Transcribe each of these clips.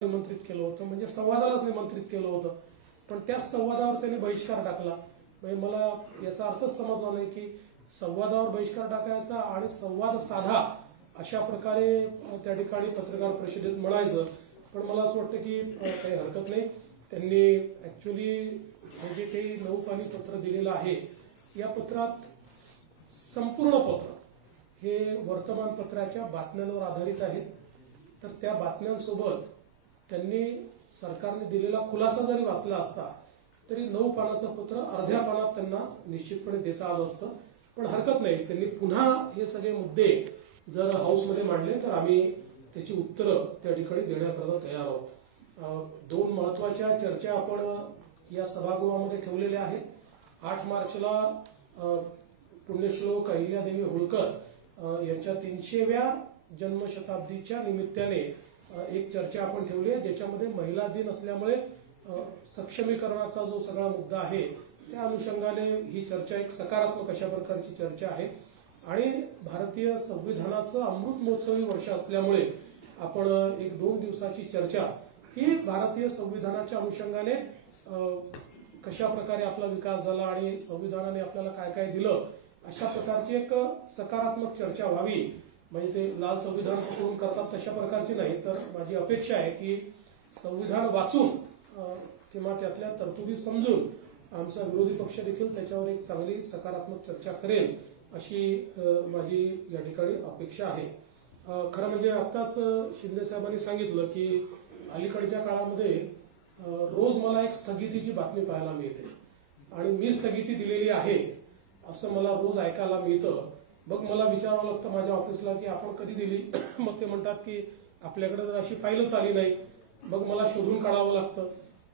निमंत्रित केलं होतं, म्हणजे संवादालाच निमंत्रित केलं होतं, पण त्या संवादावर त्यांनी बहिष्कार टाकला. म्हणजे मला याचा अर्थच समजला नाही की संवादावर बहिष्कार टाकायचा आणि संवाद साधा अशा प्रकारे त्या ठिकाणी पत्रकार परिषदेत म्हणायचं. पण मला असं वाटतं की काही हरकत नाही. त्यांनी ऍक्च्युली जे काही 9 पानी पत्र दिलेलं आहे, या पत्रात संपूर्ण पत्र हे वर्तमानपत्राच्या बातम्यांवर आधारित आहेत. तर त्या बातम्यांसोबत त्यांनी सरकारने दिलेला खुलासा जरी वाचला असता तरी 9 पानाचं पत्र अर्ध्या पानात त्यांना निश्चितपणे देता आलं असतं. पण हरकत नाही, त्यांनी पुन्हा हे सगळे मुद्दे जर हाऊसमध्ये मांडले तर आम्ही त्याची उत्तरं त्या ठिकाणी देण्याकरता तयार आहोत. 2 महत्वाच्या चर्चा आपण या सभागृहामध्ये ठेवलेल्या आहेत. 8 मार्चला पुण्यश्लोक अहिल्यादेवी होळकर यांच्या 300व्या जन्मशताब्दीच्या निमित्ताने एक चर्चा आपण ठेवली आहे, ज्याच्यामध्ये महिला दिन असल्यामुळे सक्षमीकरणाचा जो सगळा मुद्दा आहे त्या अनुषंगाने ही चर्चा एक सकारात्मक अशा प्रकारची चर्चा आहे. आणि भारतीय संविधानाचं अमृत महोत्सवी वर्ष असल्यामुळे आपण एक 2 दिवसाची चर्चा ही भारतीय संविधानाच्या अनुषंगाने कशा प्रकारे आपला विकास झाला आणि संविधानाने आपल्याला काय काय दिलं अशा प्रकारची एक सकारात्मक चर्चा व्हावी. म्हणजे ते लाल संविधान करून करतात तशा प्रकारची नाही, तर माझी अपेक्षा आहे की संविधान वाचून किंवा त्यातल्या तरतुदी समजून आमचा विरोधी पक्ष देखील त्याच्यावर एक चांगली सकारात्मक चर्चा करेल अशी माझी या ठिकाणी अपेक्षा आहे. खरं म्हणजे आत्ताच शिंदे साहेबांनी सांगितलं की अलीकडच्या काळामध्ये रोज मला एक स्थगितीची बातमी पाहायला मिळते आणि मी स्थगिती दिलेली आहे असं मला रोज ऐकायला मिळतं. मग मला विचारावं लागतं माझ्या ऑफिसला की आपण कधी दिली. मग ते म्हणतात की आपल्याकडे तर अशी फाईलच आली नाही. मग मला शोधून काढावं लागतं.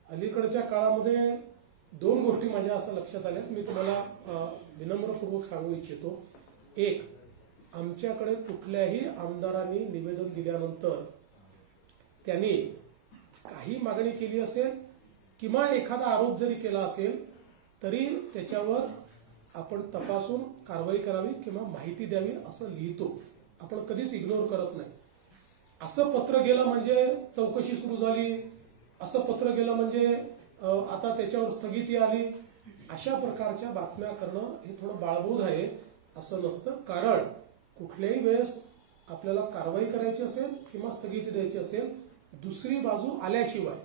अलीकडच्या काळामध्ये 2 गोष्टी माझ्या असं लक्षात आल्या, मी तुम्हाला विनम्रपूर्वक सांगू इच्छितो. एक, आमच्याकडे कुठल्याही आमदारांनी निवेदन दिल्यानंतर त्यांनी काही मागणी केली असेल किंवा एखादा आरोप जरी केला असेल तरी त्याच्यावर आपण तपासून कारवाई करावी किंवा माहिती द्यावी असं लिहितो. आपण कधीच इग्नोर करत नाही. असं पत्र गेलं म्हणजे चौकशी सुरू झाली, असं पत्र गेलं म्हणजे आता त्याच्यावर स्थगिती आली, अशा प्रकारच्या बातम्या करणं हे थोडं बाळबोध आहे असं नसतं. कारण कुठल्याही वेळेस आपल्याला कारवाई करायची असेल किंवा स्थगिती द्यायची असेल, दुसरी बाजू आल्याशिवाय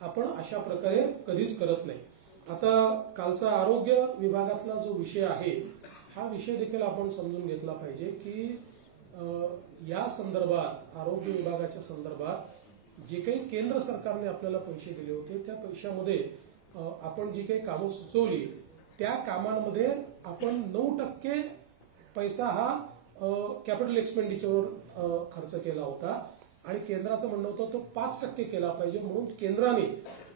आपण अशा प्रकारे कधीच करत नाही. आता कालचा आरोग्य विभागातला जो विषय आहे हा विषय देखील आपण समजून घेतला पाहिजे की या संदर्भात आरोग्य विभागाच्या संदर्भात जे काही केंद्र सरकारने आपल्याला पैसे दिले होते त्या पैशामध्ये आपण जी काही कामं सुचवली त्या कामांमध्ये आपण 9% पैसा हा कॅपिटल एक्सपेंडिचरवर खर्च केला होता आणि केंद्राचं म्हणणं होतं तो 5% केला पाहिजे. म्हणून केंद्राने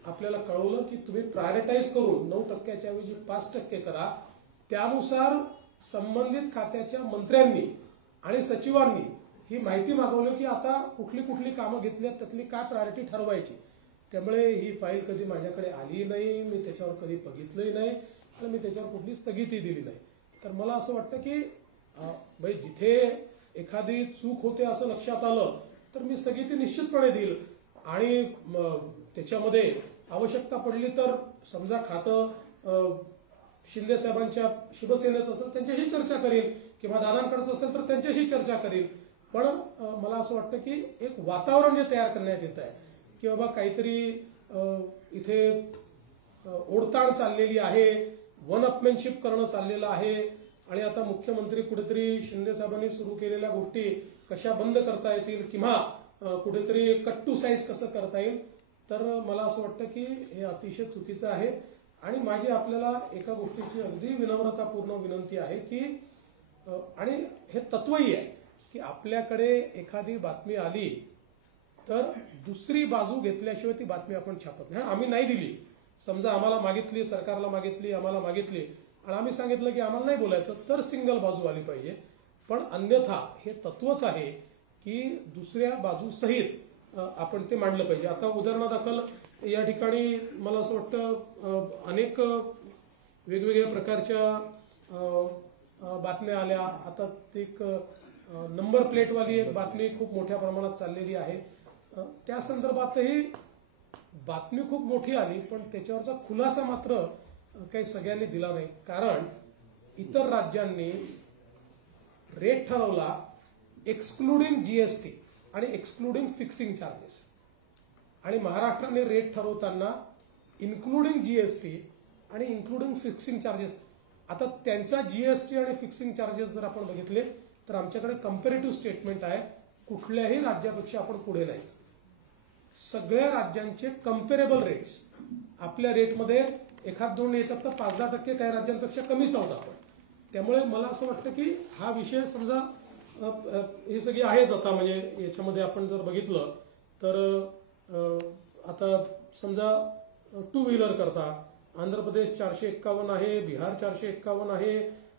आपल्याला कळवलं की तुम्ही प्रायोरिटाईज करून 9%च्या ऐवजी 5% करा. त्यानुसार संबंधित खात्याच्या मंत्र्यांनी आणि सचिवांनी ही माहिती मागवली की आता कुठली कुठली कामं घेतली त्यातली काय प्रायोरिटी ठरवायची. त्यामुळे ही फाईल कधी माझ्याकडे आली नाही, मी त्याच्यावर कधी बघितलंही नाही आणि मी त्याच्यावर कुठली स्थगिती दिली नाही. तर मला असं वाटतं की भाई जिथे एखादी चूक होते असं लक्षात आलं तर मी स्थगिती निश्चितपणे देईल आणि त्याच्यामध्ये आवश्यकता पडली तर समजा खातं शिंदे साहेबांच्या शिवसेनेचं असेल त्यांच्याशी चर्चा करेल किंवा दादांकडचं असेल तर त्यांच्याशी चर्चा करेल. पण मला असं वाटतं की एक वातावरण जे तयार करण्यात येत आहे की बाबा काहीतरी इथे ओढताण चाललेली आहे, वन अपमॅनशिप करणं चाललेलं आहे आणि आता मुख्यमंत्री कुठेतरी शिंदे साहेबांनी सुरू केलेल्या गोष्टी कशा बंद करता येतील किंवा कुठेतरी कट टू साईज कसं करता येईल. तर मला असं वाटतं की हे अतिशय चुकीचं आहे आणि माझी आपल्याला एका गोष्टीची अगदी विनम्रतापूर्ण विनंती आहे की आणि हे तत्वही आहे की आपल्याकडे एखादी बातमी आली तर दुसरी बाजू घेतल्याशिवाय ती बातमी आपण छापत नाही. आम्ही नाही दिली, समजा आम्हाला मागितली, सरकारला मागितली, आम्हाला मागितली आणि आम्ही सांगितलं की आम्हाला नाही बोलायचं तर सिंगल बाजू आली पाहिजे. पण अन्यथा हे तत्वच आहे की दुसऱ्या बाजूसहित आपण ते मांडलं पाहिजे. आता उदाहरणादाखल या ठिकाणी मला असं वाटतं अनेक वेगवेगळ्या प्रकारच्या बातम्या आल्या. आता एक नंबर प्लेटवाली एक बातमी खूप मोठ्या प्रमाणात चाललेली आहे. त्या संदर्भातही बातमी खूप मोठी आली, पण त्याच्यावरचा खुलासा मात्र काही सगळ्यांनी दिला नाही. कारण इतर राज्यांनी रेट ठरवला एक्सक्लुडिंग जीएसटी आणि एक्सक्लुडिंग फिक्सिंग चार्जेस, आणि महाराष्ट्राने रेट ठरवताना इन्क्लुडिंग जीएसटी आणि इन्क्लुडिंग फिक्सिंग चार्जेस. आता त्यांचा जीएसटी आणि फिक्सिंग चार्जेस जर आपण बघितले तर आमच्याकडे कंपॅरेटिव्ह स्टेटमेंट आहे, कुठल्याही राज्यापेक्षा आपण पुढे नाही. सगळ्या राज्यांचे कंपेरेबल रेट्स, आपल्या रेटमध्ये एखाद दोन याच्यात तर 5-10% काही राज्यांपेक्षा कमीच आहोत आपण. त्यामुळे मला असं वाटतं की हा विषय समजा हे सगळी आहेच. आता म्हणजे याच्यामध्ये आपण जर बघितलं तर आता समजा 2 व्हीलर करता आंध्र प्रदेश 451 आहे, बिहार 451 आहे,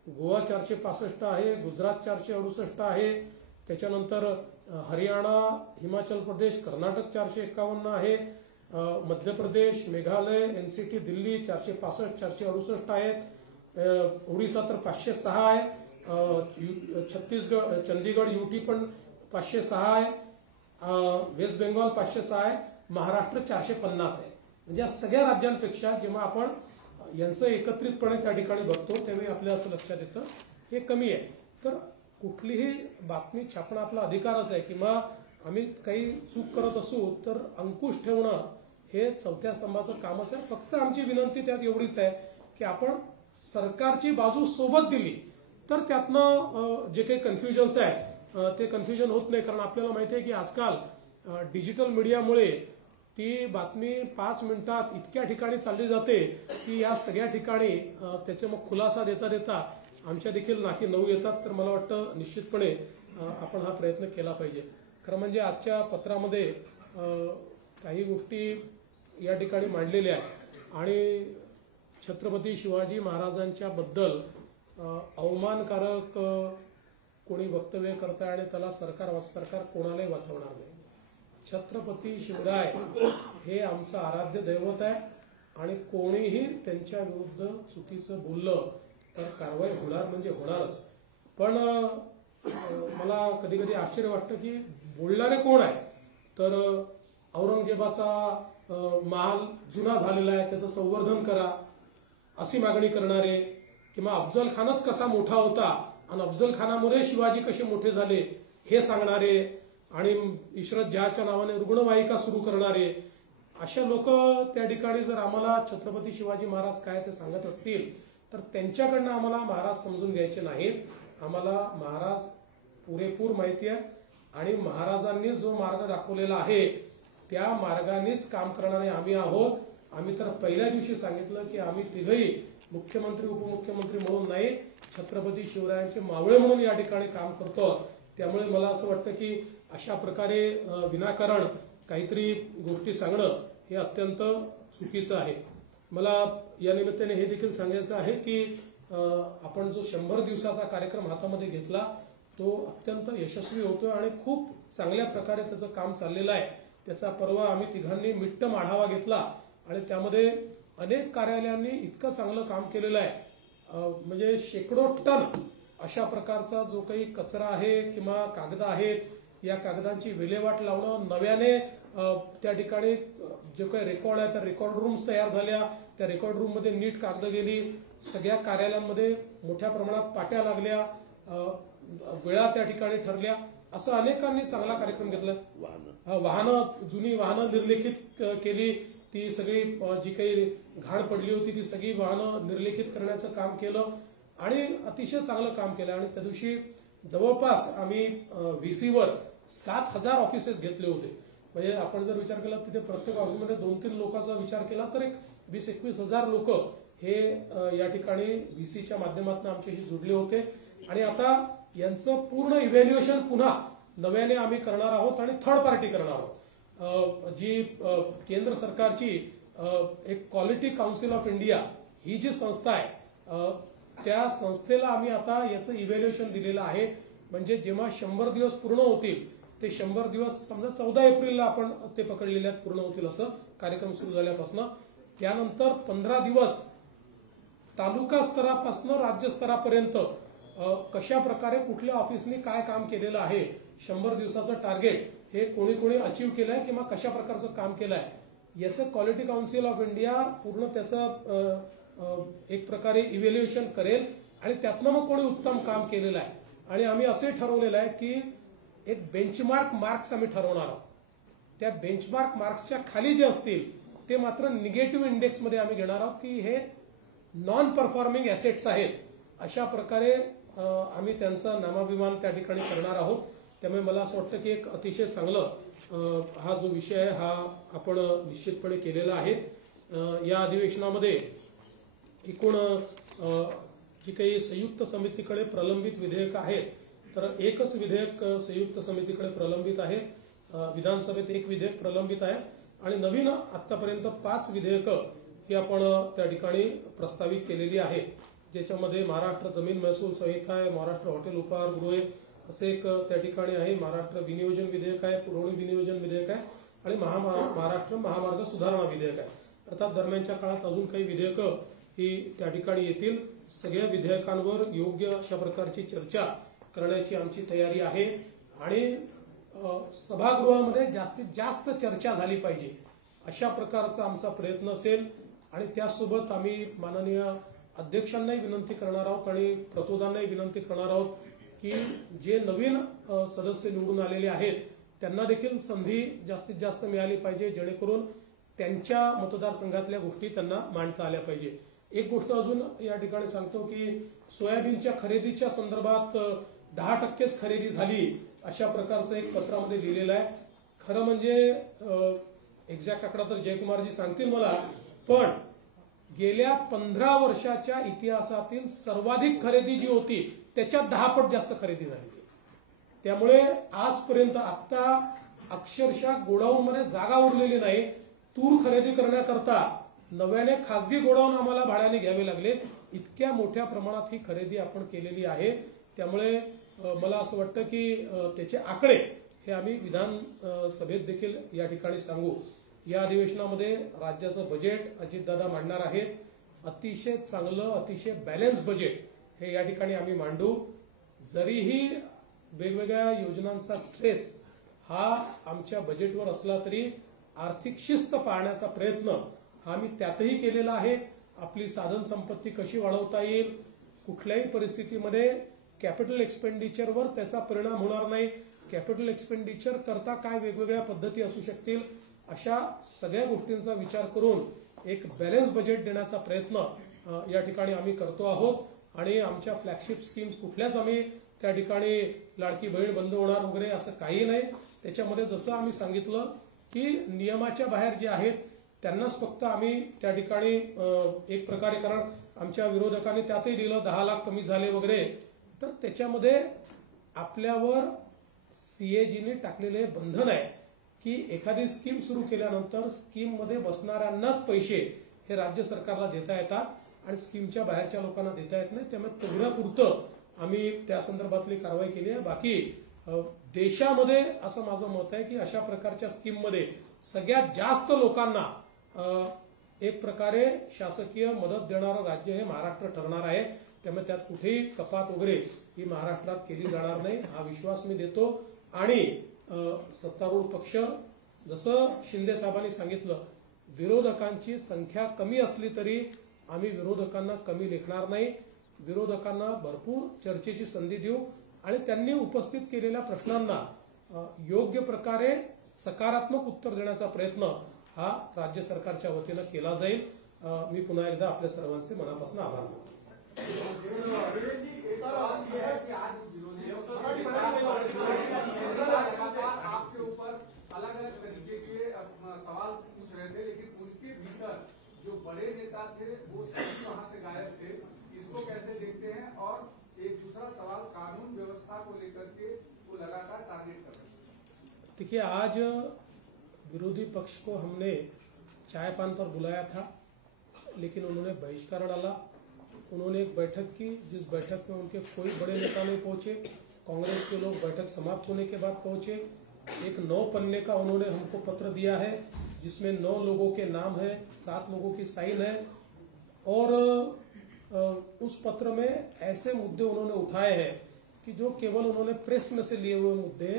गोवा 465 आहे, गुजरात 468 आहे, त्याच्यानंतर हरियाणा, हिमाचल प्रदेश, कर्नाटक 451 आहे, मध्य प्रदेश, मेघालय, एनसीटी, दिल्ली 465, 468 आहेत, ओडिसा तर 506 आहे, छत्तीसगड, चंदीगड, यूटी पण 506 आहे, वेस्ट बेंगॉल 506 आहे, महाराष्ट्र 450 आहे. म्हणजे या सगळ्या राज्यांपेक्षा जेव्हा आपण यांचं एकत्रितपणे त्या ठिकाणी बघतो त्यावेळी आपल्याला असं लक्षात येतं हे कमी आहे. तर कुठलीही बातमी छापणं आपला अधिकारच आहे, किंवा आम्ही काही चूक करत असू तर अंकुश ठेवणं हे चौथ्या स्तंभाचं कामच आहे. फक्त आमची विनंती त्यात एवढीच आहे की आपण सरकारची बाजू सोबत दिली तर त्यातनं जे काही कन्फ्युजन्स आहे ते कन्फ्युजन होत नाही. कारण आपल्याला माहिती आहे की आजकाल डिजिटल मीडियामुळे ती बातमी 5 मिनिटात इतक्या ठिकाणी चालली जाते की या सगळ्या ठिकाणी त्याचे मग खुलासा देता देता आमच्या देखील नाकी नऊ येतात. तर मला वाटतं निश्चितपणे आपण हा प्रयत्न केला पाहिजे. खरं म्हणजे आजच्या पत्रामध्ये काही गोष्टी या ठिकाणी मांडलेल्या आहेत आणि छत्रपती शिवाजी महाराजांच्या बद्दल अवमानकारक कोणी वक्तव्य करताय आणि त्याला सरकार कोणालाही वाचवणार नाही. छत्रपती शिवराय हे आमचं आराध्य दैवत आहे आणि कोणीही त्यांच्या विरुद्ध चुकीचं बोललं तर कारवाई होणार म्हणजे होणारच. पण मला कधी कधी आश्चर्य वाटतं की बोलणारे कोण आहे. तर औरंगजेबाचा महाल जुना झालेला आहे त्याचं संवर्धन करा अशी मागणी करणारे, किंवा अफजल खानच कसा मोठा होता आणि अफजल खानामुळे शिवाजी कसे मोठे झाले हे सांगणारे, आणि इशरत जहाच्या नावाने रुग्णवाहिका सुरू करणारे, अशा लोक त्या ठिकाणी जर आम्हाला छत्रपती शिवाजी महाराज काय ते सांगत असतील तर त्यांच्याकडनं आम्हाला महाराज समजून घ्यायचे नाहीत. आम्हाला महाराज पुरेपूर माहिती आहे आणि महाराजांनी जो मार्ग दाखवलेला आहे त्या मार्गानेच काम करणारे आम्ही आहोत. आम्ही तर पहिल्या दिवशी सांगितलं की आम्ही तिघही मुख्यमंत्री उपमुख्यमंत्री म्हणून नाही, छत्रपती शिवरायांचे मावळे म्हणून या ठिकाणी काम करतो. त्यामुळे मला असं वाटतं की अशा प्रकारे विनाकारण काहीतरी गोष्टी सांगणं हे अत्यंत चुकीचं आहे. मला या निमित्ताने हे देखील सांगायचं आहे की आपण जो 100 दिवसाचा कार्यक्रम हातामध्ये घेतला तो अत्यंत यशस्वी होतोय आणि खूप चांगल्या प्रकारे त्याचं काम चाललेलं आहे. त्याचा परवा आम्ही तिघांनी मिट्टम आढावा घेतला आणि त्यामध्ये अनेक कार्यालयांनी इतकं चांगलं काम केलेलं आहे. म्हणजे शेकडो टन अशा प्रकारचा जो काही कचरा आहे किंवा कागद आहेत या कागदांची विल्हेवाट लावणं, नव्याने त्या ठिकाणी जे काही रेकॉर्ड आहे त्या रेकॉर्ड रूम्स तयार झाल्या, त्या रेकॉर्ड रूम मध्ये नीट कागद गेली, सगळ्या कार्यालयांमध्ये मोठ्या प्रमाणात पाट्या लागल्या, वेळा त्या ठिकाणी ठरल्या, असं अनेकांनी चांगला कार्यक्रम घेतला. जुनी वाहनं निर्लेखित केली, ती सगळी जी काही घाण पडली होती ती सगळी वाहनं निर्लेखित करण्याचं काम केलं आणि अतिशय चांगलं काम केलं. आणि त्या दिवशी जवळपास आम्ही व्हीसीवर 7,000 ऑफिसेस घेतले होते. म्हणजे आपण जर विचार केला तिथे प्रत्येक ऑफिसमध्ये 2-3 लोकांचा विचार केला तर एक 20-21 हजार लोक हे या ठिकाणी व्हीसीच्या माध्यमातून आमच्याशी जुडले होते. आणि आता यांचं पूर्ण इव्हॅल्युएशन पुन्हा नव्याने आम्ही करणार आहोत आणि थर्ड पार्टी करणार आहोत. जी केंद्र सरकारची एक क्वालिटी काउन्सिल ऑफ इंडिया ही जी संस्था आहे त्या संस्थेला आम्ही आता याचं इव्हॅल्युएशन दिलेलं आहे. म्हणजे जेव्हा 100 दिवस पूर्ण होतील ते 100 दिवस समजा 14 एप्रिलला आपण ते पकडलेले आहेत पूर्ण होतील असं कार्यक्रम सुरू झाल्यापासून. त्यानंतर 15 दिवस तालुका स्तरापासून राज्य स्तरापर्यंत कशा प्रकारे कुठल्या ऑफिसनी काय काम केलेलं आहे 100 दिवसाचं टार्गेट हे कोणी कोणी अचीव्ह केलंय किंवा कशा प्रकारचं काम केलंय याचं क्वालिटी काउन्सिल ऑफ इंडिया पूर्ण त्याचं एक प्रकारे इव्हॅल्युएशन करेल आणि त्यातनं मग कोणी उत्तम काम केलेलं आहे. आणि आम्ही असे ठरवलेलं आहे की एक बेंचमार्क मार्क्स आम्ही ठरवणार आहोत. त्या बेंचमार्क मार्क्सच्या खाली जे असतील ते मात्र निगेटिव्ह इंडेक्समध्ये आम्ही घेणार आहोत की हे नॉन परफॉर्मिंग ऍसेट्स आहेत. अशा प्रकारे आम्ही त्यांचा नामाभिमान त्या ठिकाणी करणार आहोत. त्यामुळे मला असं वाटतं की एक अतिशय चांगलं हा जो विषय आहे हा आपण निश्चितपणे केलेला आहे. या अधिवेशनामध्ये एकूण जी काही संयुक्त समितीकडे प्रलंबित विधेयक आहेत तर एकच विधेयक संयुक्त समितीकडे प्रलंबित आहे. विधानसभेत एक विधेयक प्रलंबित आहे आणि नवीन आतापर्यंत 5 विधेयकं ही आपण त्या ठिकाणी प्रस्तावित केलेली आहेत. ज्याच्यामध्ये महाराष्ट्र जमीन महसूल संहिता आहे, महाराष्ट्र हॉटेल उपहारगृहे असे एक त्या ठिकाणी आहे, महाराष्ट्र विनियोजन विधेयक आहे, पुरवणी विनियोजन विधेयक आहे आणि महाराष्ट्र महामार्ग सुधारणा विधेयक आहे. अर्थात दरम्यानच्या काळात अजून काही विधेयकं ही त्या ठिकाणी येतील. सगळ्या विधेयकांवर योग्य अशा प्रकारची चर्चा करण्याची आमची तयारी आहे आणि सभागृहामध्ये जास्तीत जास्त चर्चा झाली पाहिजे अशा प्रकारचा आमचा प्रयत्न असेल. आणि त्यासोबत आम्ही माननीय अध्यक्षांनाही विनंती करणार आहोत आणि प्रतोदांनाही विनंती करणार आहोत की जे नवीन सदस्य निवडून आलेले आहेत त्यांना देखील संधी जास्तीत जास्त मिळाली पाहिजे जेणेकरून त्यांच्या मतदारसंघातल्या गोष्टी त्यांना मांडता आल्या पाहिजे. एक गोष्ट अजून या ठिकाणी सांगतो की सोयाबीनच्या खरेदीच्या संदर्भात 10%च खरेदी झाली अशा प्रकारचं एक पत्रामध्ये लिहिलेलं आहे. खरं म्हणजे एक्झॅक्ट आकडा तर जयकुमारजी सांगतील मला, पण गेल्या 15 वर्षाच्या इतिहासातील सर्वाधिक खरेदी जी होती त्याच्यात 10 पट जास्त खरेदी झाली. त्यामुळे आजपर्यंत आता अक्षरशः गोडाऊनमध्ये जागा उरलेली नाही. तूर खरेदी करण्याकरता नव्याने खासगी गोडाऊन आम्हाला भाड्याने घ्यावे लागले. इतक्या मोठ्या प्रमाणात ही खरेदी आपण केलेली आहे. त्यामुळे मला असं वाटतं की त्याचे आकडे हे आम्ही विधानसभेत देखील या ठिकाणी सांगू. या अधिवेशनामध्ये राज्याचं बजेट अजितदादा मांडणार आहेत. अतिशय चांगलं अतिशय बॅलन्स बजेट हे या ठिकाणी आम्ही मांडू. जरीही वेगवेगळ्या योजनांचा स्ट्रेस हा आमच्या बजेटवर असला तरी आर्थिक शिस्त पाळण्याचा प्रयत्न हा आम्ही त्यातही केलेला आहे. आपली साधन संपत्ती कशी वाढवता येईल, कुठल्याही परिस्थितीमध्ये कॅपिटल एक्सपेंडिचरवर त्याचा परिणाम होणार नाही, कॅपिटल एक्सपेंडिचर करता काय वेगवेगळ्या पद्धती असू शकतील, अशा सगळ्या गोष्टींचा विचार करून एक बॅलन्स बजेट देण्याचा प्रयत्न या ठिकाणी आम्ही करतो आहोत. आणि आमच्या फ्लॅगशिप स्कीम्स कुठल्याच आम्ही त्या ठिकाणी लाडकी बहीण बंद होणार वगैरे असं काही नाही. त्याच्यामध्ये जसं आम्ही सांगितलं की नियमाच्या बाहेर जे आहेत त्यांनाच फक्त आम्ही त्या ठिकाणी एक प्रकारे, कारण आमच्या विरोधकांनी त्यातही दिलं 10 लाख कमी झाले वगैरे, तर त्याच्यामध्ये आपल्यावर सीएजीने टाकलेले बंधन आहे की एखादी स्कीम सुरू केल्यानंतर स्कीममध्ये बसणाऱ्यांनाच पैसे हे राज्य सरकारला देता येतात आणि स्कीमच्या बाहेरच्या लोकांना देता येत नाही. त्यामुळे तेवढ्यापुरतं आम्ही त्या संदर्भातली कारवाई केली आहे. बाकी देशामध्ये असं माझं मत आहे की अशा प्रकारच्या स्कीममध्ये सगळ्यात जास्त लोकांना एक प्रकारे शासकीय मदत देणारं राज्य हे महाराष्ट्र ठरणार आहे. त्यामुळे त्यात कुठेही कपात वगैरे ही महाराष्ट्रात केली जाणार नाही हा विश्वास मी देतो. आणि सत्तारूढ पक्ष, जसं शिंदे साहेबांनी सांगितलं, विरोधकांची संख्या कमी असली तरी आम्ही विरोधकांना कमी लेखणार नाही. विरोधकांना भरपूर चर्चेची संधी देऊ आणि त्यांनी उपस्थित केलेल्या प्रश्नांना योग्य प्रकारे सकारात्मक उत्तर देण्याचा प्रयत्न हा राज्य सरकारच्या वतीनं केला जाईल. मी पुन्हा एकदा आपल्या सर्वांचे मनापासून आभार मानतो. आपके ऊपर अलग अलग तरीके के सवाल पूछ रहे थे, लेकिन उनके भीतर जो बड़े नेता थे वो सभी वहां से गायब थे. इसको कैसे देखते हैं? और एक दूसरा सवाल, कानून व्यवस्था को लेकर के वो लगातार टारगेट कर रहे हैं. देखिए, आज विरोधी पक्ष को हमने चाय पान पर बुलाया था, लेकिन उन्होंने बहिष्कार डाला. उन्होंने एक बैठक की जिस बैठक में उनके कोई बड़े नेता नहीं पहुंचे. कांग्रेस के लोग बैठक समाप्त होने के बाद पहुंचे. एक 9 पन्ने का उन्होंने हमको पत्र दिया है जिसमें 9 लोगों के नाम है, 7 लोगों की साइन है. और उस पत्र में ऐसे मुद्दे उन्होंने उठाए हैं कि जो केवल उन्होंने प्रेस में से लिए हुए मुद्दे.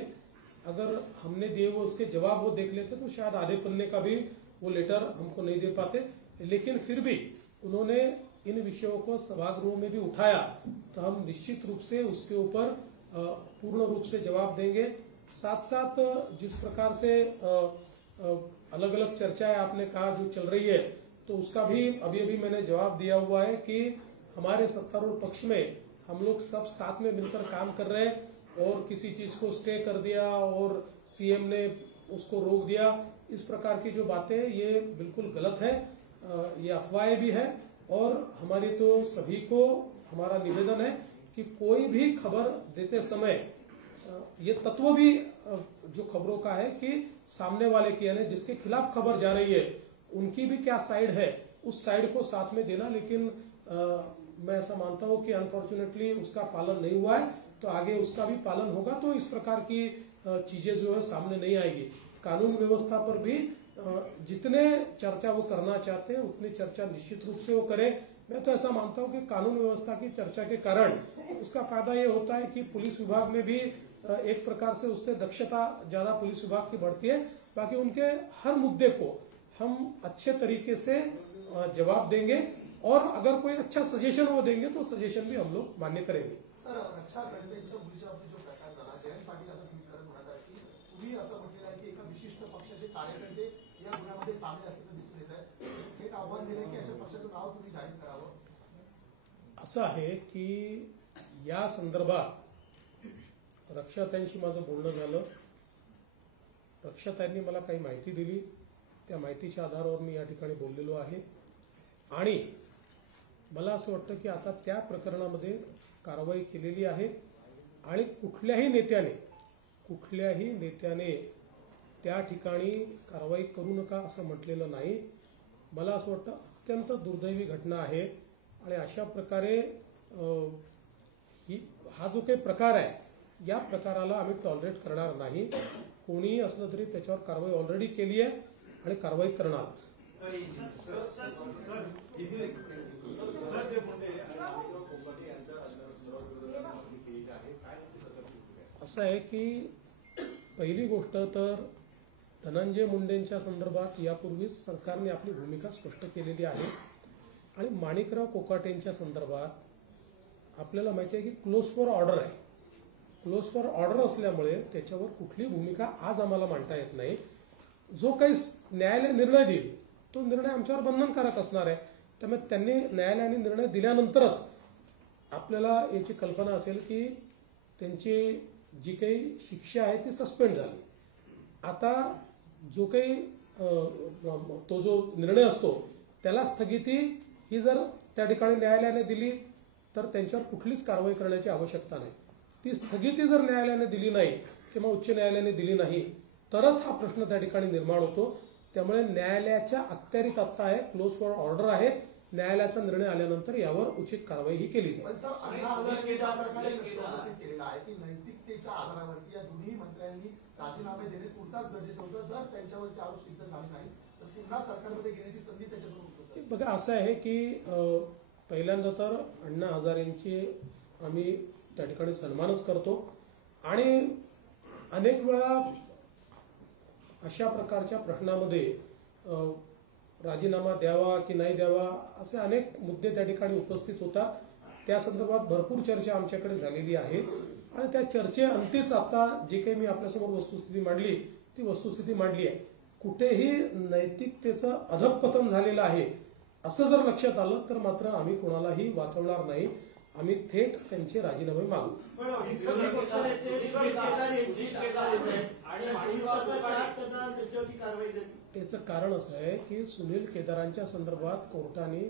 अगर हमने दिए वो उसके जवाब वो देख लेते तो शायद आधे पन्ने का भी वो लेटर हमको नहीं दे पाते, लेकिन फिर भी उन्होंने इन विषयों को सभागृह में भी उठाया, तो हम निश्चित रूप से उसके ऊपर पूर्ण रूप से जवाब देंगे। साथ साथ जिस प्रकार से अलग अलग चर्चाएं आपने कहा जो चल रही है, तो उसका भी अभी अभी मैंने जवाब दिया हुआ है कि हमारे सत्तारूढ़ पक्ष में हम लोग सब साथ में मिलकर काम कर रहे हैं, और किसी चीज को स्टे कर दिया और सीएम ने उसको रोक दिया, इस प्रकार की जो बातें ये बिल्कुल गलत है, ये अफवाहें भी है। और हमारी तो सभी को हमारा निवेदन है कि कोई भी खबर देते समय ये तत्व भी जो खबरों का है कि सामने वाले की यानी जिसके खिलाफ खबर जा रही है उनकी भी क्या साइड है, उस साइड को साथ में देना। लेकिन मैं ऐसा मानता हूं कि अनफॉर्चुनेटली उसका पालन नहीं हुआ है, तो आगे उसका भी पालन होगा, तो इस प्रकार की चीजें जो है सामने नहीं आएगी। कानून व्यवस्था पर भी जितने चर्चा वो करना चाहते हैं उतनी चर्चा निश्चित रूप से वो करें। मैं तो ऐसा मानता हूं कि कानून व्यवस्था की चर्चा के कारण उसका फायदा ये होता है कि पुलिस विभाग में भी एक प्रकार से उससे दक्षता ज्यादा पुलिस विभाग की बढ़ती है। बाकी उनके हर मुद्दे को हम अच्छे तरीके से जवाब देंगे, और अगर कोई अच्छा सजेशन वो देंगे तो सजेशन भी हम लोग मान्य करेंगे। सर, रक्षा खडसेंच्या मुलीच्या बाबतीत जो प्रकार झाला, जयंत पाटील आता ट्विट करत म्हणाला की तुम्ही असं म्हटलेलं आहे की एका विशिष्ट पक्षाचे कार्यकर्ते या गुन्ह्यामध्ये सामील असल्याचं दिसून येत आहे, थेट आव्हान दिलं की अशा पक्षाचं नाव तुम्ही जाहीर करावं। असं आहे की या संदर्भात रक्षाताईंशी माझं बोलणं झालं, रक्षाताईंनी मला काही माहिती दिली, त्या माहितीच्या आधारावर मी या ठिकाणी बोललेलो आहे, आणि मला असं वाटतं की आता त्या प्रकरणामध्ये कारवाई केलेली आहे, आणि कुठल्याही नेत्याने त्या ठिकाणी कारवाई करू नका असं म्हटलेलं नाही। मला असं वाटतं अत्यंत दुर्दैवी घटना आहे, आणि अशा प्रकारे हा जो काही प्रकार आहे या प्रकाराला आम्ही टॉलरेट करणार नाही। कोणीही असलं तरी त्याच्यावर कारवाई ऑलरेडी केली आहे आणि कारवाई करणारच। असं आहे की पहिली गोष्ट तर धनंजय मुंडेंच्या संदर्भात यापूर्वीच सरकारने आपली भूमिका स्पष्ट केलेली आहे, आणि माणिकराव कोकाटेंच्या संदर्भात आपल्याला माहिती आहे की क्लोज फॉर ऑर्डर आहे। क्लोज फॉर ऑर्डर असल्यामुळे त्याच्यावर कुठली भूमिका आज आम्हाला मांडता येत नाही। जो काही न्यायालय निर्णय देईल तो निर्णय आमच्यावर बंधनकारक असणार आहे, त्यामुळे त्यांनी न्यायालयाने निर्णय दिल्यानंतरच आपल्याला याची कल्पना असेल की त्यांची जी काही शिक्षा आहे ती सस्पेंड झाली। आता जो काही तो जो निर्णय असतो त्याला स्थगिती ही जर त्या ठिकाणी न्यायालयाने दिली तर त्यांच्यावर कुठलीच कारवाई करण्याची आवश्यकता नाही। ती स्थगिती जर न्यायालयाने दिली नाही किंवा उच्च न्यायालयाने दिली नाही तरच हा प्रश्न त्या ठिकाणी निर्माण होतो। त्यामुळे न्यायालयाच्या अखत्यारीत आता आहे, क्लोज फॉर ऑर्डर आहे, न्यायालयाचा निर्णय आल्यानंतर यावर उचित कारवाई ही केली जाईल। नैतिकतेच्या आधारावरती या दोन्ही मंत्र्यांनी राजीनामे देणे तुर्तास गरजेचं होतं। जर त्यांच्यावरचे आरोप सिद्ध झाले नाही तर पुन्हा सरकारमध्ये घेण्याची संधी त्याच्यासमोर होती। बघा, असं आहे की पहिल्यांदा तर अण्णा हजारेंची आम्ही त्या ठिकाणी सन्मानच करतो, आणि अनेक वेळा अशा प्रकारच्या प्रश्नामध्ये राजीनामा द्यावा की नाही द्यावा असे अनेक मुद्दे त्या ठिकाणी उपस्थित होतात। त्या संदर्भात भरपूर चर्चा आमच्याकडे झालेली आहे, आणि त्या चर्चेअंतीच आता जे काही मी आपल्यासमोर वस्तुस्थिती मांडली ती वस्तुस्थिती मांडली आहे। कुठेही नैतिकतेचं अधःपतन झालेलं आहे असं जर लक्षात आलं तर मात्र आम्ही कोणालाही वाचवणार नाही, आम्ही थेट त्यांचे राजीनामे मागू। याचं कारण असं आहे की सुनील केदारांच्या संदर्भात कोर्टाने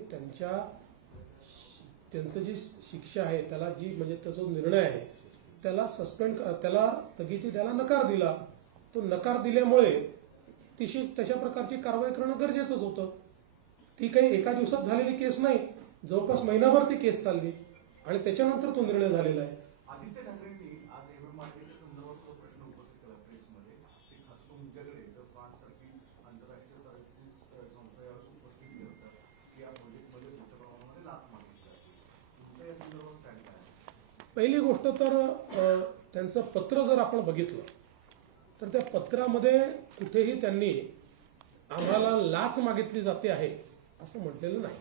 त्यांचं जी शिक्षा आहे त्याला जी म्हणजे त्याचा निर्णय आहे त्याला त्याला स्थगिती द्यायला नकार दिला। तो नकार दिल्यामुळे तशा प्रकारची कारवाई करणं गरजेचंच होतं। ती काही एका दिवसात झालेली केस नाही, जवळपास महिनाभर ती केस चालली आणि त्याच्यानंतर तो निर्णय झालेला आहे। आदित्य ठाकरेंनी आज एमएमआरडीच्या संदर्भात जो प्रश्न उपस्थित केला प्रेसमध्ये, ते खास तुमच्याकडे तर 5 सारखी आंतरराष्ट्रीय संस्था यावर उपस्थित होतात की या प्रोजेक्टमध्ये मोठ्या प्रमाणामध्ये लाभ मागितली जाते, तुमच्या या संदर्भात काय? पहिली गोष्ट तर त्यांचं पत्र जर आपण बघितलं तर त्या पत्रामध्ये कुठेही त्यांनी आम्हाला लाच मागितली जाते आहे असं म्हटलेलं नाही.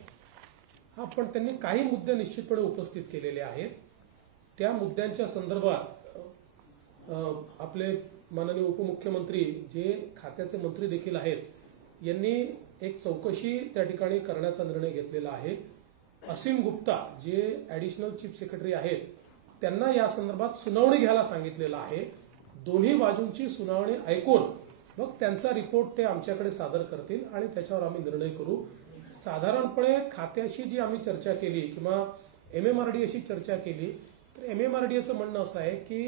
हा, पण त्यांनी काही मुद्दे निश्चितपणे उपस्थित केलेले आहेत. त्या मुद्द्यांच्या संदर्भात आपले माननीय उपमुख्यमंत्री जे खात्याचे मंत्री देखील आहेत यांनी एक चौकशी त्या ठिकाणी करण्याचा निर्णय घेतलेला आहे. असीम गुप्ता जे ऍडिशनल चीफ सेक्रेटरी आहेत त्यांना या संदर्भात सुनावणी घ्यायला सांगितलेलं आहे. दोन्ही बाजूंची सुनावणी ऐकून मग त्यांचा रिपोर्ट ते आमच्याकडे सादर करतील आणि त्याच्यावर आम्ही निर्णय करू. साधारणपणे खात्याशी जी आम्ही चर्चा केली किंवा MMRDAशी चर्चा केली तर MMRDAचं म्हणणं असं आहे की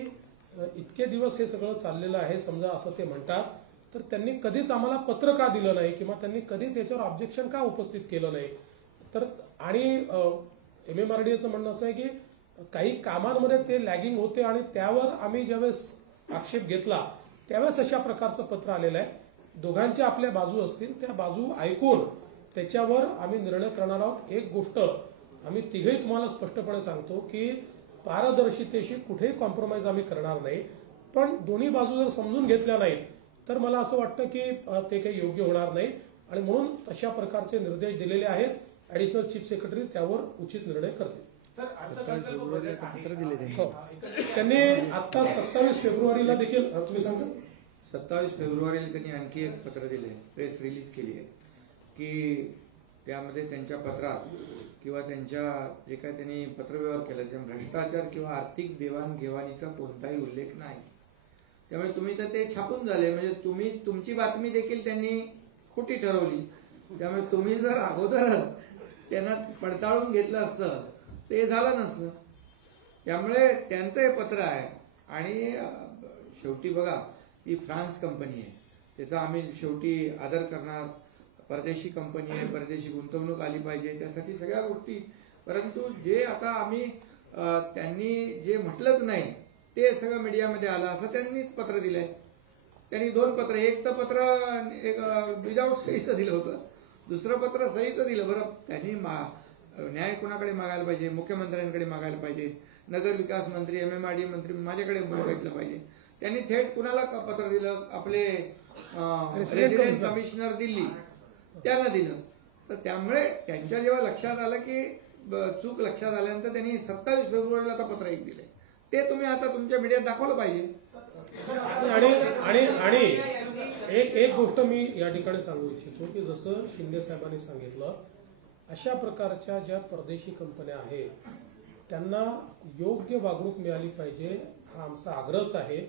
इतके दिवस हे सगळं चाललेलं आहे, समजा असं ते म्हणतात, तर त्यांनी कधीच आम्हाला पत्र का दिलं नाही किंवा त्यांनी कधीच याच्यावर ऑब्जेक्शन का उपस्थित केलं नाही. तर आणि MMRDAचं म्हणणं असं आहे की काही कामांमध्ये ते लॅगिंग होते आणि त्यावर आम्ही ज्यावेळेस आक्षेप घेतला त्यावेळेस अशा प्रकारचं पत्र आलेलं आहे. दोघांच्या आपल्या बाजू असतील त्या बाजू ऐकून त्याच्यावर आम्ही निर्णय करणार आहोत. एक गोष्ट आम्ही तिघेही तुम्हाला स्पष्टपणे सांगतो की पारदर्शितेशी कुठेही कॉम्प्रोमाइज आम्ही करणार नाही, पण दोन्ही बाजू जर समजून घेतल्या नाहीत तर मला असं वाटतं की ते काही योग्य होणार नाही आणि म्हणून अशा प्रकारचे निर्देश दिलेले आहेत. ऍडिशनल चीफ सेक्रेटरी त्यावर उचित निर्णय करतील. त्यांनी आता 27 फेब्रुवारीला देखील तुम्ही सांगा 27 फेब्रुवारीला त्यांनी आणखी एक पत्र दिले, प्रेस रिलीज केली आहे की त्यामध्ये त्यांच्या पत्रात किंवा त्यांच्या जे काय त्यांनी पत्रव्यवहार केला त्या भ्रष्टाचार किंवा आर्थिक देवाणघेवाणीचा कोणताही उल्लेख नाही. त्यामुळे तुम्ही तर ते छापून झाले, म्हणजे तुमची बातमी देखील त्यांनी खोटी ठरवली. त्यामुळे तुम्ही जर अगोदरच त्यांना पडताळून घेतलं असतं ते झालं नसतं. त्यामुळे त्यांचं हे पत्र आहे आणि शेवटी बघा ही फ्रान्स कंपनी आहे, त्याचा आम्ही शेवटी आदर करणार. परदेशी कंपनी आहे, परदेशी गुंतवणूक आली पाहिजे त्यासाठी सगळ्या गोष्टी. परंतु जे आता आम्ही त्यांनी जे म्हटलंच नाही ते सगळं मीडियामध्ये आलं असं त्यांनीच पत्र दिलंय. त्यांनी 2 पत्र, एक तर पत्र विदाऊट सहीचं दिलं होतं, दुसरं पत्र सहीचं दिलं. बरं, त्यांनी न्याय कोणाकडे मागायला पाहिजे? मुख्यमंत्र्यांकडे मागायला पाहिजे, नगर विकास मंत्री MMRDA मंत्री माझ्याकडे मागितलं पाहिजे. त्यांनी थेट कुणाला पत्र दिलं? आपले रेसिडेंट कमिशनर दिल्ली त्यांना दिलं. तर त्यामुळे त्यांच्या जेव्हा लक्षात आलं की चूक लक्षात आल्यानंतर त्यांनी 27 फेब्रुवारीला आता पत्र एक दिलंय. ते तुम्ही आता तुमच्या मीडियात दाखवलं पाहिजे. आणि एक गोष्ट मी या ठिकाणी सांगू इच्छितो की जसं शिंदे साहेबांनी सांगितलं अशा प्रकारच्या ज्या परदेशी कंपन्या आहेत त्यांना योग्य वागणूक मिळाली पाहिजे हा आमचा आग्रहच आहे.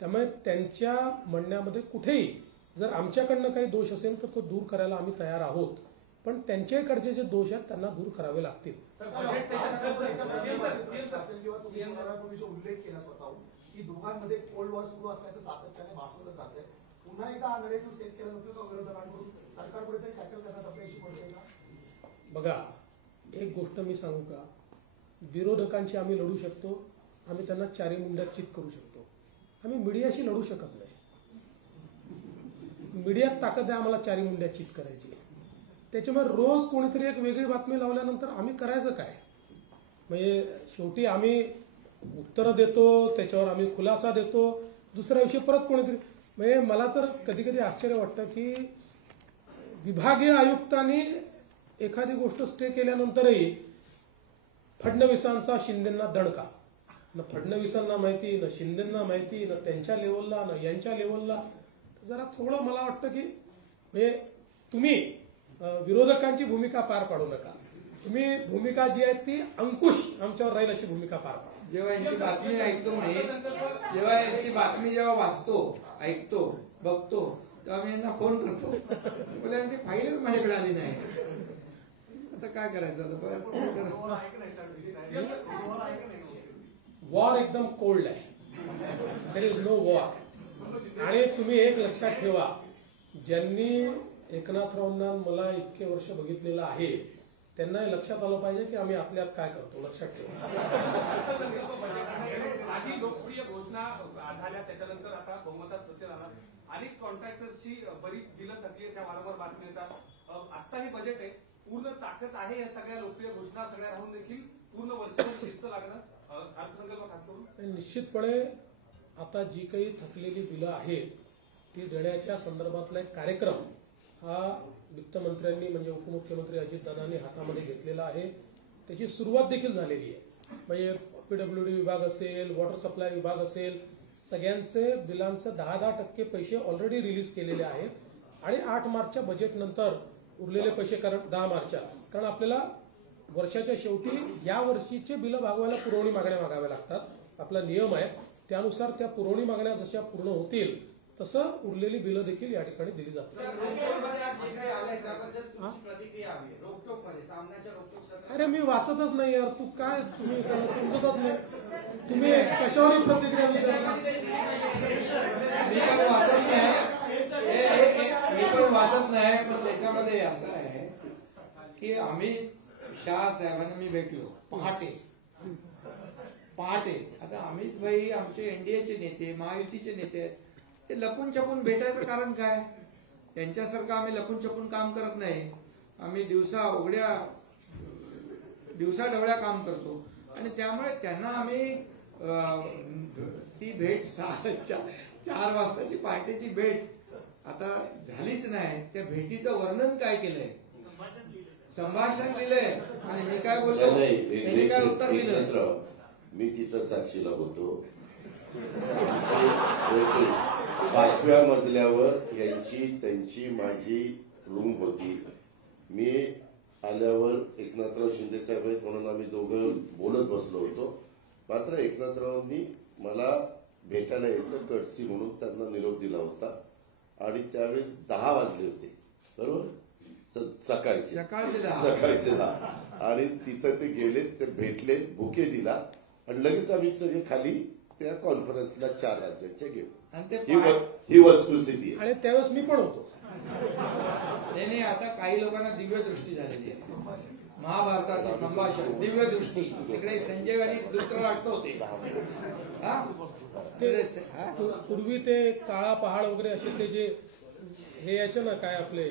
त्यामुळे त्यांच्या म्हणण्यामध्ये कुठेही जर आमच्याकडनं काही दोष असेल तर तो दूर करायला आम्ही तयार आहोत, पण त्यांच्याकडचे जे दोष आहेत त्यांना दूर करावे लागतील. उल्लेख केला स्वतःहून की दोघांमध्ये कोल्ड वॉर सुरू असल्याचं सातत्याने भासवलं जात आहे. पुन्हा एकदा हा नरेटिव्ह सेट केला जातो का विरोधकांकडून? सरकारपुढे तरी टॅकल करण्यात अपयशी पडते का? बघा, एक गोष्ट मी सांगू का, विरोधकांशी आम्ही लढू शकतो, आम्ही त्यांना चारी मुंड्यात चित करू शकतो. आम्ही मीडियाशी लढू शकत नाही. मीडियात ताकद आहे आम्हाला चारी मुंड्यात चित करायची. त्याच्यामुळे रोज कोणीतरी एक वेगळी बातमी लावल्यानंतर आम्ही करायचं काय? म्हणजे शेवटी आम्ही उत्तरं देतो, त्याच्यावर आम्ही खुलासा देतो, दुसऱ्या दिवशी परत कोणीतरी. म्हणजे मला तर कधी कधी आश्चर्य वाटतं की विभागीय आयुक्तांनी एखादी गोष्ट स्टे केल्यानंतरही फडणवीसांचा शिंदेंना दणका. न फडणवीसांना माहिती, न शिंदेंना माहिती, न त्यांच्या लेवलला, न यांच्या लेवलला. जरा थोडं मला वाटतं की म्हणजे तुम्ही विरोधकांची भूमिका पार पाडू नका. तुम्ही भूमिका जी आहे ती अंकुश आमच्यावर राहील अशी भूमिका पार पाडा. जेव्हा यांची बातमी ऐकतो मी, जेव्हा यांची बातमी जेव्हा वाचतो, ऐकतो, बघतो तेव्हा मी यांना फोन करतो, बोले यांची फाईलच माझ्याकडे आली नाही. आता काय करायचं? वॉर एकदम कोल्ड आहे, देयर इज नो वॉर. आणि तुम्ही एक लक्षात ठेवा, ज्यांनी एकनाथरावांना मला इतके वर्ष बघितलेलं आहे त्यांना लक्षात आलं पाहिजे की आम्ही आतल्यात काय करतो. लक्षात ठेवा. आधी लोकप्रिय घोषणा झाल्या त्याच्यानंतर आता बहुमतात सत्तेत आला. अनेक कॉन्ट्रॅक्टर्सची बरीच बिलं थकली, त्या वारंवार बातमी येतात. आता हे बजेट आहे, पूर्ण ताकद आहे या सगळ्या लोकप्रिय घोषणा सगळ्या राहून देखील पूर्ण वर्षभर शिस्त लागणं, अर्थसंकल्प खास करून निश्चितपणे आता जी काही थकलेली बिलं आहेत ती देण्याच्या संदर्भातला एक कार्यक्रम हा वित्तमंत्र्यांनी म्हणजे उपमुख्यमंत्री अजितदादांनी हातामध्ये घेतलेला आहे. त्याची सुरुवात देखील झालेली आहे. म्हणजे पीडब्ल्यूडी विभाग असेल, वॉटर सप्लाय विभाग असेल, सगळ्यांचे बिलांचे 10% पैसे ऑलरेडी रिलीज केलेले आहेत आणि 8 मार्चच्या बजेटनंतर उरलेले पैसे 10 मार्चच्या, कारण आपल्याला वर्षाच्या शेवटी या वर्षीचे बिलं भागवायला पुरवणी मागण्या मागाव्या लागतात. आपला नियम आहे. त्यानुसार त्या पुरवणी मागण्या जशा पूर्ण होतील तसं उरलेली बिलं देखील या ठिकाणी दिली जातात. अरे मी वाचतच नाही यार, तू काय तुम्ही समजतच नाही. तुम्ही कशावरही प्रतिक्रिया मी पण वाचत नाही. पण त्याच्यामध्ये असं आहे की अमित शहा साहेबांना मी भेटलो पहाटे. आता अमित भाई आमचे एनडीएचे नेते, महायुतीचे नेते आहेत. ते लपून छपून भेटायचं कारण काय? त्यांच्यासारखं आम्ही लपून छपून काम करत नाही. आम्ही दिवसा ढवळ्या काम करतो आणि त्यामुळे त्यांना आम्ही ती भेट 4 वाजताची पहाटेची भेट आता झालीच नाही. त्या भेटीचं वर्णन काय केलंय? संभाषण लिहिलंय आणि मी काय बोललो, त्यांनी काय उत्तर दिलं? मी तिथं साक्षीला होतो. 5व्या मजल्यावर त्यांची माझी रूम होती. मी आल्यावर एकनाथराव शिंदे साहेब आहेत म्हणून आम्ही दोघं बोलत बसलो होतो. मात्र एकनाथरावांनी मला भेटायला यायचं कर्टसी म्हणून त्यांना निरोप दिला होता आणि त्यावेळेस 10 वाजले होते, बरोबर? सकाळचे 10 आणि तिथं ते गेले, ते भेटले, बुके दिला आणि लगेच आम्ही सगळे खाली त्या कॉन्फरन्सला 4 राज्यांच्या गेलो. ही वस्तुस्थिती आहे. आणि त्यावेळेस मी पण होतो. नाही, आता काही लोकांना दिव्य दृष्टी झालेली आहे. महाभारतातील संभाषण दिव्य दृष्टी. इकडे संजय आणि धृतराष्ट्र होते. पूर्वी ते काळा पहाड वगैरे असे ते जे हे याचे ना काय आपले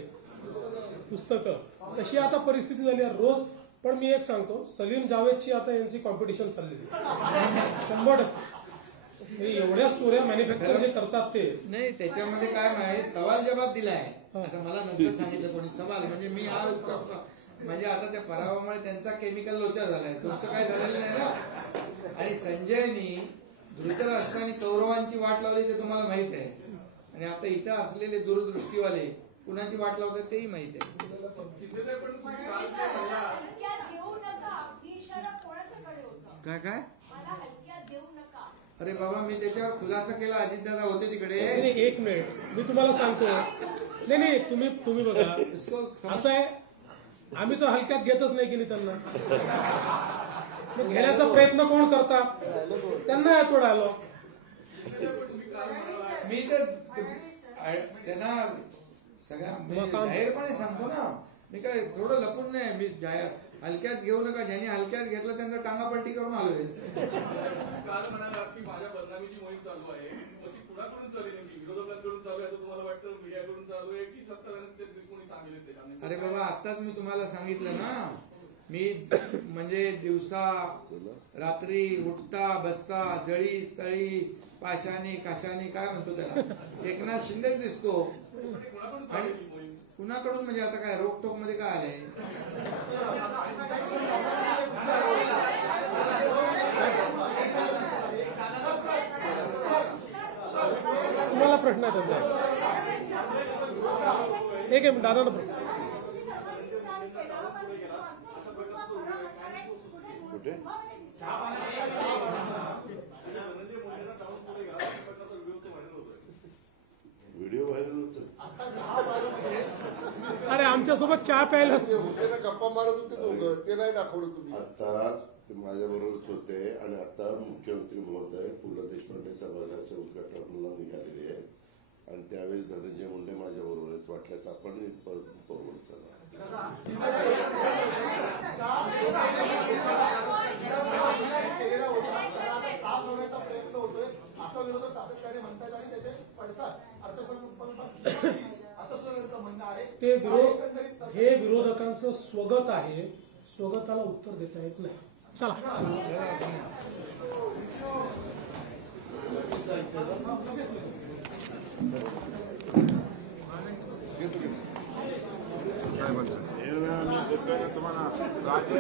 पुस्तकं, तशी आता परिस्थिती झाली आहे रोज. पण मी एक सांगतो, सलीम जावेदची आता यांची कॉम्पिटिशन चाललेली 100%. एवढ्या स्टोऱ्या मॅन्युफॅक्चर जे करतात ते नाही. त्याच्यामध्ये काय माहिती, सवाल जबाब दिलाय. आता मला नंतर सांगितलं कोणी सवाल, म्हणजे मी हा म्हणजे आता त्या पराभवामुळे त्यांचा केमिकल लोचा झालाय, तुमचं काय झालेलं नाही ना. आणि संजयनी धृतराष्ट्र आणि कौरवांची वाट लावली ते तुम्हाला माहित आहे. आणि आता इथं असलेले दूरदृष्टीवाले कुणाची वाट लावतात तेही माहित आहे. काय अरे बाबा, मी त्याच्यावर खुलासा केला. अजितदादा होते तिकडे. एक मिनिट मी तुम्हाला सांगतो. नाही तुम्ही बघा, असं आहे, आम्ही तर हलक्यात घेतच नाही की नाही त्यांना. घेण्याचा प्रयत्न कोण करतात? त्यांना थोडं आलो मी तर त्यांना सगळ्या जाहीरपणे सांगतो ना. मी काय थोडं लपून नाही. मी हलक्यात घेऊ नका. ज्यांनी हलक्यात घेतलं त्यांना टांगापलटी करून आलोय. काल म्हणाला की माझ्या बदनामीची मोहीम चालू आहे, ती कुणाकडून चालू आहे? विरोधकांकडून चालू आहे असं तुम्हाला वाटतं? मीडियाकडून चालू आहे की सत्ताधाऱ्यांचे कोणी सांगितले? अरे बाबा, आताच मी तुम्हाला सांगितलं ना. मी म्हणजे दिवसा रात्री उठता बसता जळी स्थळी पाशाने काशाने काय म्हणतो त्याला, एकनाथ शिंदे दिसतो. आणि कुणाकडून म्हणजे आता काय रोकटोक मध्ये काय आलंय? तुम्हाला प्रश्न आहे त्यांचा. एक आहे दादा व्हिडिओ व्हायरल होतो. अरे आमच्यासोबत चहा प्यायला गप्पा मारत होते दोघं, ते नाही दाखवलं तुम्ही. आता ते माझ्याबरोबरच होते आणि आता मुख्यमंत्री महोदय पु ल देशपांडे सभागृहाच्या उद्घाटनाला निघालेले आहेत आणि त्यावेळेस धनंजय मुंडे माझ्याबरोबर आहेत. वाटल्यास आपण बरोबर चला. प्रयत्न होतोय असा विरोधक सातत्याने म्हणतात आणि त्याचे पडसाद अर्थसंकल्पात असं सुद्धा त्यांचं म्हणणं आहे. हे विरोधकांचं स्वगत आहे. स्वगताला उत्तर देता येत नाही. चला. साहेबांचं तुम्हाला राजे